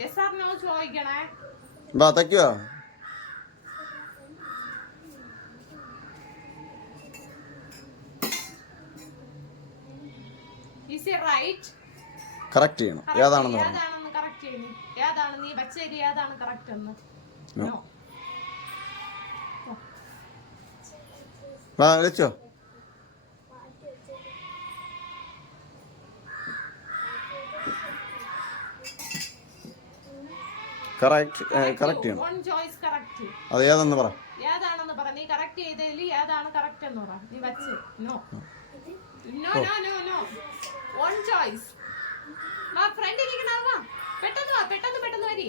Yes or no ചോദിക്കണേ. ബാ തയ്ക്കുവാ. Is it right? കറക്റ്റ് ചെയ്യണം. ഏതാണെന്ന് പറഞ്ഞു. ഏതാണെന്ന് കറക്റ്റ് ചെയ്യണം. ഏതാണ് നീ വെച്ചേരി? ഏതാണ് കറക്റ്റ് എന്ന്? നോ. വാ വെച്ചോ. കറക്റ്റ് ചെയ്യണം. One choice correct. അത് ഏതാണെന്ന് പറ. ഏതാണെന്ന് പറ. നീ കറക്റ്റ് ചെയ്തതിൽ ഏതാണ് കറക്റ്റ് എന്ന് പറ. നീ വെച്ച്. No no no no no. One choice. വാ ഫ്രണ്ട് ഇരിക്കണ. വാ പെട്ടെന്ന് വാ. പെട്ടെന്ന് വരി.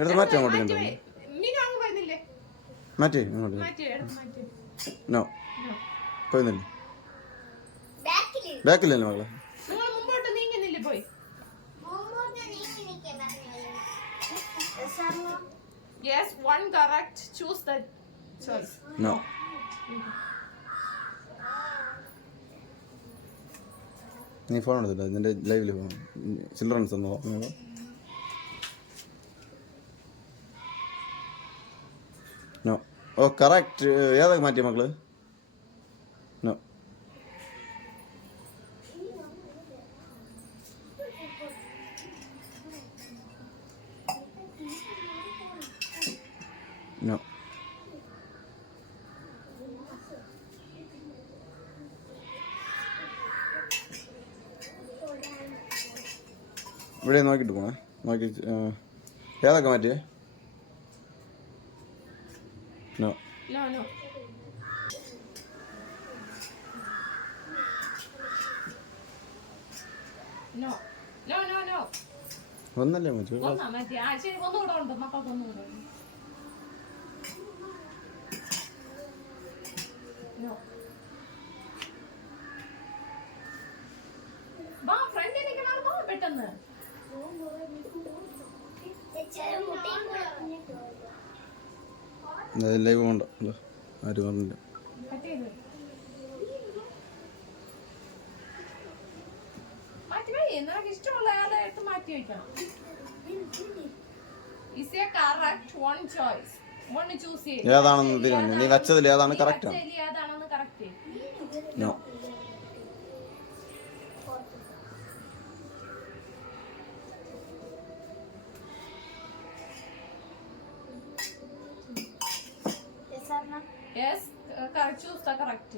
എടുത്ത് മാറ്റി അങ്ങോട്ട്. മീനു അങ്ങ് വരുന്നില്ലേ? മാറ്റി മാറ്റി. നോ പോയിരുന്നില്ലേ? ബാക്കിലല്ലേ മകളെ? നിങ്ങൾ മുമ്പോട്ട് നീങ്ങുന്നില്ലേ? പോയി. Yes, one correct. Choose the choice. No. നീ ഫോൺ എടുത്തില്ല? നിന്റെ ലൈവില് ചിൽഡ്രൻസ് എന്നോ? നോ. ഓ കറക്റ്റ്. ഏതൊക്കെ മാറ്റിയ മക്കള്? നോ. നോ. ഇവിടെ നോക്കിയിട്ട് പോണേ. നോക്കി ഏതൊക്കെ മാറ്റിയേ? No. No, no. No. No, no, no. ഒന്നല്ലേ മാറ്റി? ഒന്നാ മാറ്റി. ആ ശരി, ഒന്നുകൂടെ ഉണ്ട്. മക്കൾക്ക് ഒന്നുകൂടെ ഉണ്ട്. No. വാ ഫ്രണ്ട് നിൽക്കണം. വാ പെട്ടെന്ന്. ലൈവ് വേണ്ട. ആരും പറഞ്ഞില്ല. നിനക്ക് ഇഷ്ടമുള്ള ആളെ എടുത്ത് മാറ്റി വെക്കണം. Is a correct one choice. One choose ചെയ്യ്. ഏതാണെന്ന് തീരുമാനം. നീ വെച്ചതിൽ ഏതാണ് കറക്റ്റ്? ഏതാണെന്ന് correct. No. Yes, correct. Choose the correct.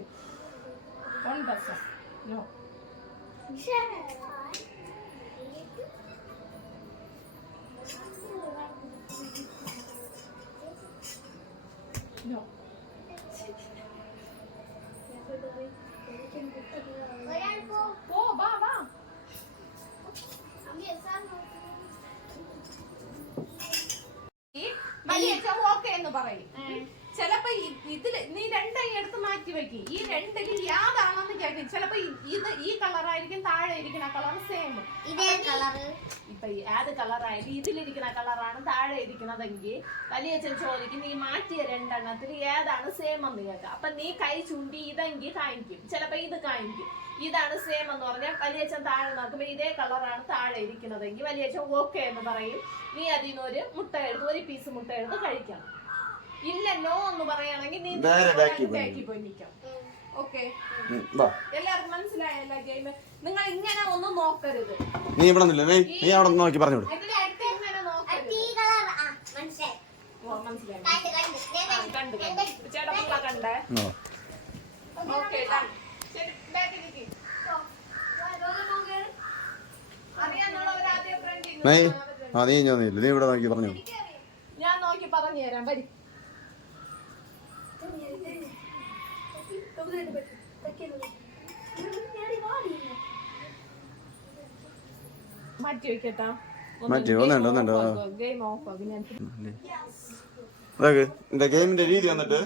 One person. No. No. പോ വാ വാ. ഓക്കെ എന്ന് പറയും. ചിലപ്പോ ഇതില് നീ രണ്ടായി എടുത്ത് മാറ്റി വെക്കും. ഈ രണ്ടില് യാതാണെന്ന് കേൾക്കും. ചിലപ്പോ ഇത് ഈ കളറായിരിക്കും, താഴെ ഇരിക്കുന്ന കളർ സെയിം. ഇപ്പൊ ഏത് കളറായാലും ഇതിലിരിക്കുന്ന കളറാണ് താഴെ ഇരിക്കുന്നതെങ്കിൽ വലിയച്ഛൻ ചോദിക്കും നീ മാറ്റിയ രണ്ടെണ്ണത്തിൽ ഏതാണ് സെയിം എന്ന് കേൾക്കാം. അപ്പൊ നീ കൈ ചൂണ്ടി ഇതെങ്കിൽ കാണിക്കും. ചിലപ്പോ ഇത് കാണിക്കും. ഇതാണ് സെയിം എന്ന് പറഞ്ഞാൽ വലിയച്ഛൻ താഴെ നോക്കുമ്പോ ഇതേ കളറാണ് താഴെ ഇരിക്കുന്നതെങ്കിൽ വലിയച്ഛൻ ഓക്കെ എന്ന് പറയും. നീ അതിൽ നിന്ന് ഒരു പീസ് മുട്ട എടുത്ത് കഴിക്കണം. ഇല്ല നോ എന്ന് പറയുകയാണെങ്കിൽ നീ ബാക്കി പോയി നിൽക്കാം. ഓക്കെ, എല്ലാവർക്കും മനസ്സിലായല്ല ഗെയിം? നിങ്ങൾ ഇങ്ങനെ ഒന്നും നോക്കരുത്. നീ ഇവിടെ നീ അവിടെ നോക്കി പറഞ്ഞു. ഇതിന്റെ അടുത്ത് ഇങ്ങനെ നോക്കരുത്. മനസ്സിലായി. കണ്ടു ചേട്ടാ കണ്ടേ? ഓക്കെ ശരി, ബാക്കി നിൽക്കി. അറിയാന്നുള്ളവരാദ്യം ഫ്രണ്ട്. നീ ഇവിടെ നോക്കി പറഞ്ഞു. ഞാൻ നോക്കി പറഞ്ഞു തരാം. വരി. മാറ്റി വെക്കട്ടാ. ഗെയിം ഓഫ് ആകും. ഗെയിമിന്റെ രീതി വന്നിട്ട്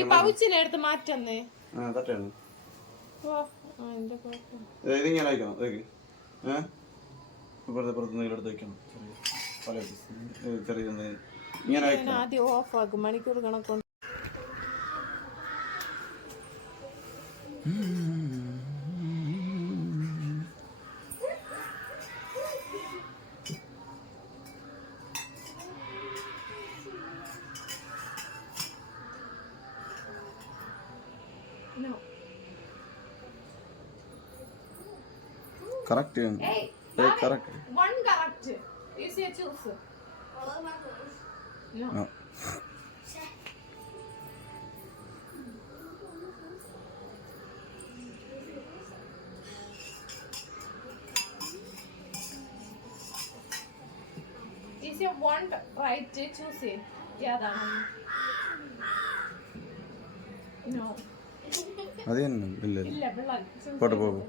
ഈ പൗച്ചിനെ എടുത്ത് മാറ്റന്നേ. ഇതിങ്ങനെ വയ്ക്കണം. പുറത്ത് എടുത്ത് വയ്ക്കണം. ചെറിയ ഇങ്ങനെ ആദ്യം ഓഫ് ആക്കും. മണിക്കൂർ കണക്കുണ്ട്. correct. Hey, correct. one correct. You say choose. No. No. Is your one right? Choose it. Yeah, no. അത് തന്നെ ഇല്ല ഇല്ല പിള്ളേർ പോട്ടെ പോകും.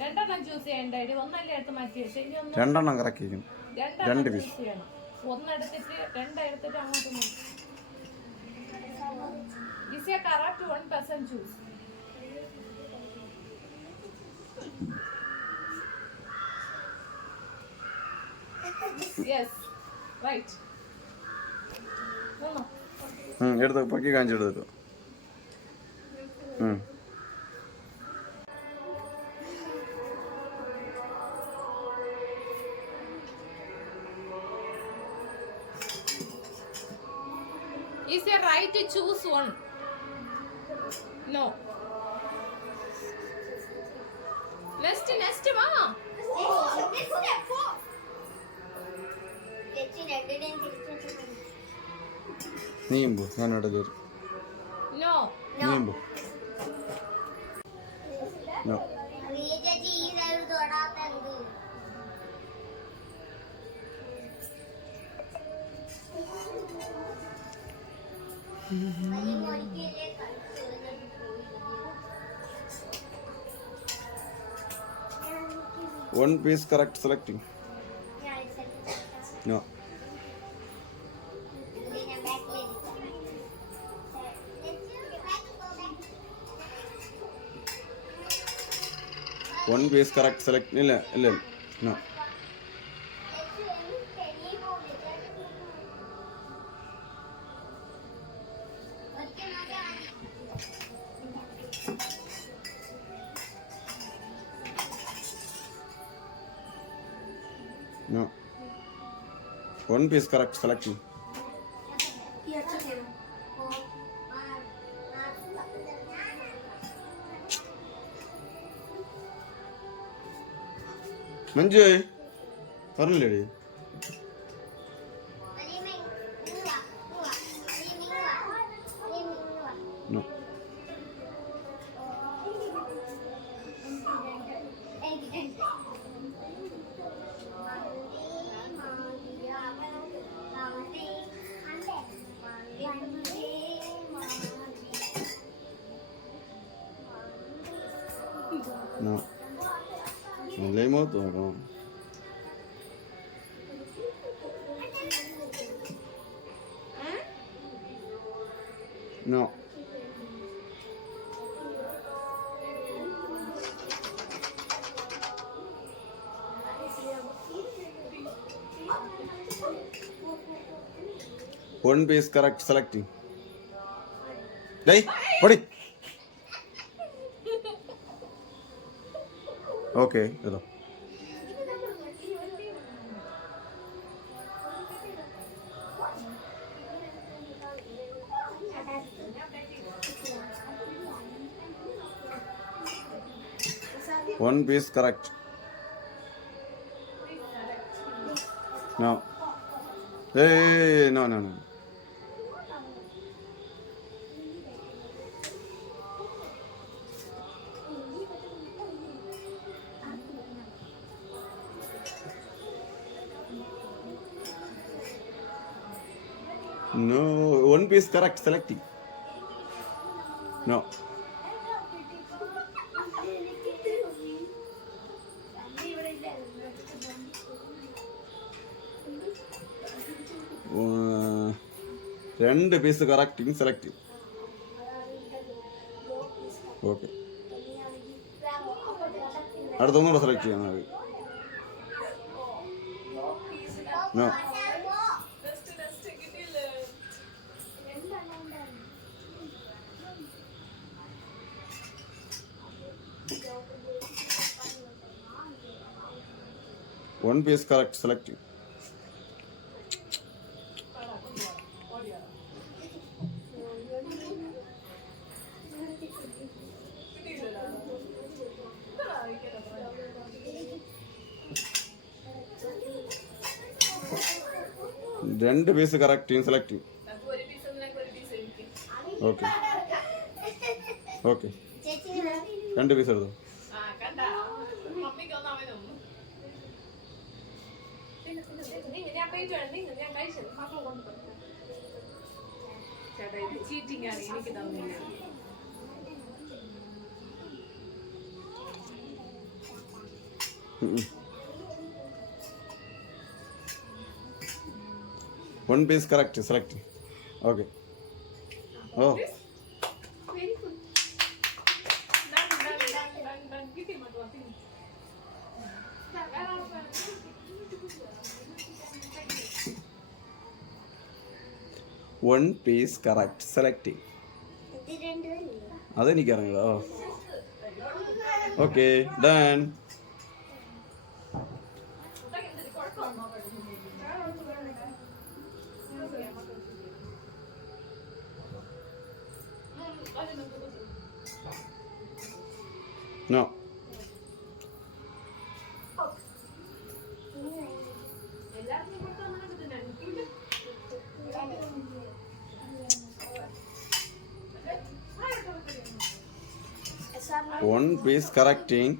രണ്ടെണ്ണം ചൂസ് ചെയ്യണ്ട ഒന്നല്ലേ എടുത്ത് മാറ്റി വെച്ച് ഇനി ഒന്ന് രണ്ടെണ്ണം കറക്റ്റ് ചെയ്യും. രണ്ടെണ്ണം ചൂസ് ചെയ്യണം. ഒന്നെടുത്തിട്ട് രണ്ടെടുത്തിട്ട് അങ്ങോട്ട് Is a correct 1% choose. Yes, right. No. എടുത്ത് പൊക്കി കാണിച്ചെടുത്തു. Is it right to choose one? No. Next, mama. നീയുമ്പോ ഞാനവിടെ കയറി. No. നീയുമ്പോ no. One piece correct selecting. No. One piece correct select. ഇല്ല ഇല്ല. No. No. One piece correct selection. Manju പറഞ്ഞില്ലേടി? No. No. Lei molto, no. No. One piece correct selecting. Hey, what? Okay, hello. One piece correct. No. Hey, no. No, one piece correct selecting. No. രണ്ട് piece correcting select. Okay, അടുത്തൊന്നുകൂടെ select ചെയ്യാം. No. One piece correct selecting. 2 piece correct select. ഒരു piece ഒരു piece എനിക്ക്. Okay okay 2 piece എടുത്തു. കണ്ടാ മമ്മിക്ക് ഒന്ന് അവനൊന്നും ഞാൻ പേജ് ഞാൻ കഴിച്ചത് മക്കൾ കൊണ്ടുപോയി. ചേട്ടാ ഇത് ചീറ്റിംഗ് ആണ്, എനിക്ക് തന്നില്ല. One piece correct, select. Okay. Oh. Very good. Done. Give him a thing. One piece correct, select. അതെനിക്കറിയില്ല. Okay done. No. One piece correcting.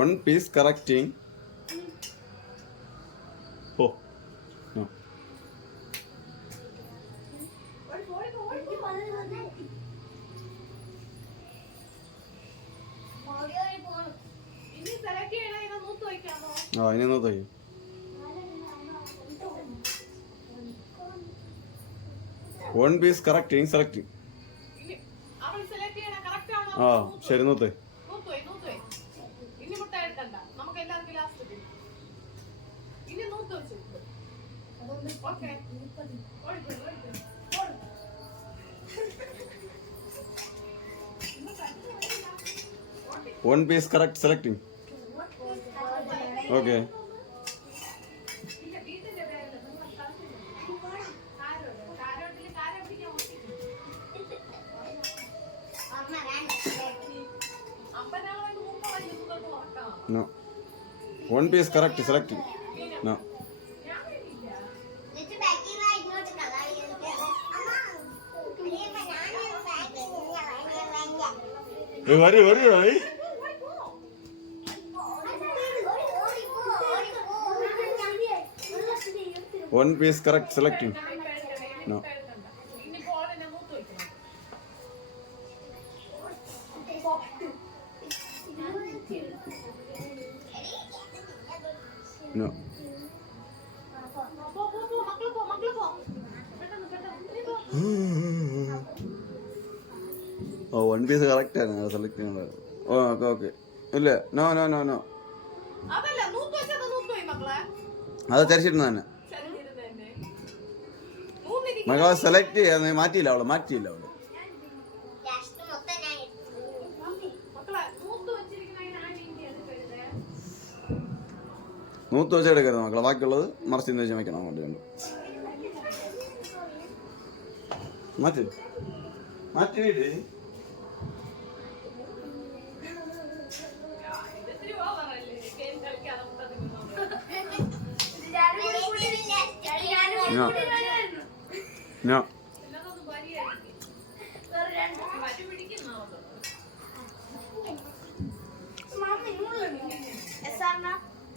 One piece correcting. Oh. No. ഇനി സെലക്ട് ചെയ്യണ ഇത് മൂത്ത് വയ്ക്കാമോ? ഇനി നോക്കി. One piece correcting, selecting. അവൾ select ചെയ്യണ correct ആണോ? ശരി നോക്ക്. നൂത്തുപോയി. ഇനി മുട്ട എടുക്കണ്ട, നമുക്ക് എല്ലാവർക്കും ലാസ്റ്റ് തരും. ഇനി നൂത്ത് വെച്ചു. Okay. One piece correct, selecting. Okay. No. One piece correct, selecting. No. Worry. One piece correct, selecting. No. No. One piece correct ആണ് സെലക്ട് ചെയ്യുന്നത്. ഓക്കെ ഇല്ല നോ അത് ചരിച്ചിരുന്ന തന്നെ മകളെ സെലക്ട് ചെയ്യാൻ മാറ്റിയില്ല അവള് നൂത്ത് വെച്ചെടുക്കരുത് മക്കളെ, ബാക്കിയുള്ളത് മറിച്ച് വെച്ച് വയ്ക്കണം. വേണ്ടി മാറ്റി വീട്. No.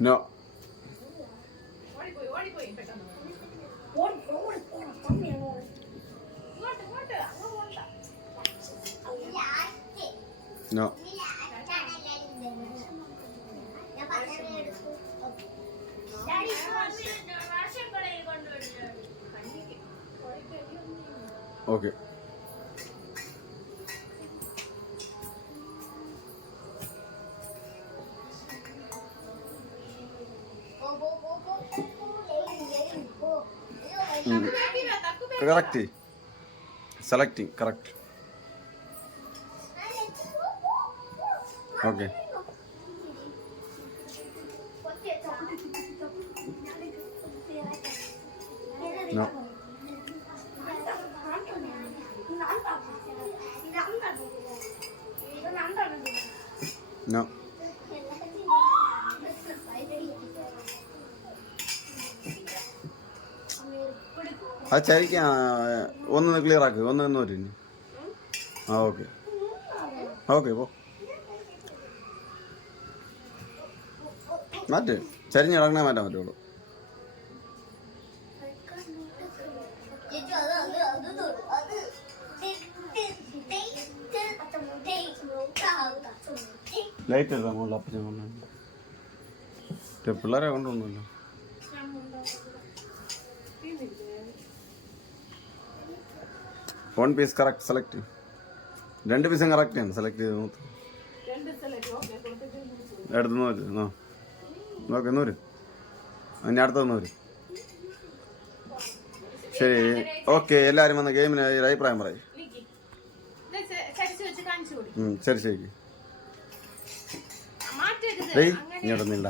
No. No. Okay. Correct. Selecting. Correct. Okay. No. No. അത് ചരിക്കാൻ ഒന്ന് ക്ലിയർ ആക്ക്, ഒന്ന് നൂറ്. ആ ഓക്കെ ഓക്കെ പോ മാറ്റ്. ചരിഞ്ഞ് കിടക്കണേ മാറ്റാൻ പറ്റുള്ളൂ. ലൈറ്റ് എടുത്താൽ മുകളിൽ അപ്പച്ചൻ കൊണ്ടുവന്നു. പിള്ളേരെ കൊണ്ടുവന്നല്ലോ. One piece correct select. 2 പീസും കറക്റ്റ് ആണ്. സെലക്ട് ചെയ്ത് നോക്ക്. എടുത്ത് നോക്ക്. നോക്ക് 100. ഇനി അടുത്തത് 100. ശരി ഓക്കെ. എല്ലാവരും വന്ന ഗെയിമിന് ഒരു അഭിപ്രായം പറയും. ശരി ശരി. ഇങ്ങോട്ടൊന്നില്ല.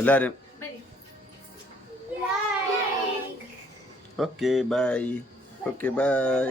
എല്ലാവരും ഓക്കെ ബൈ. Okay bye.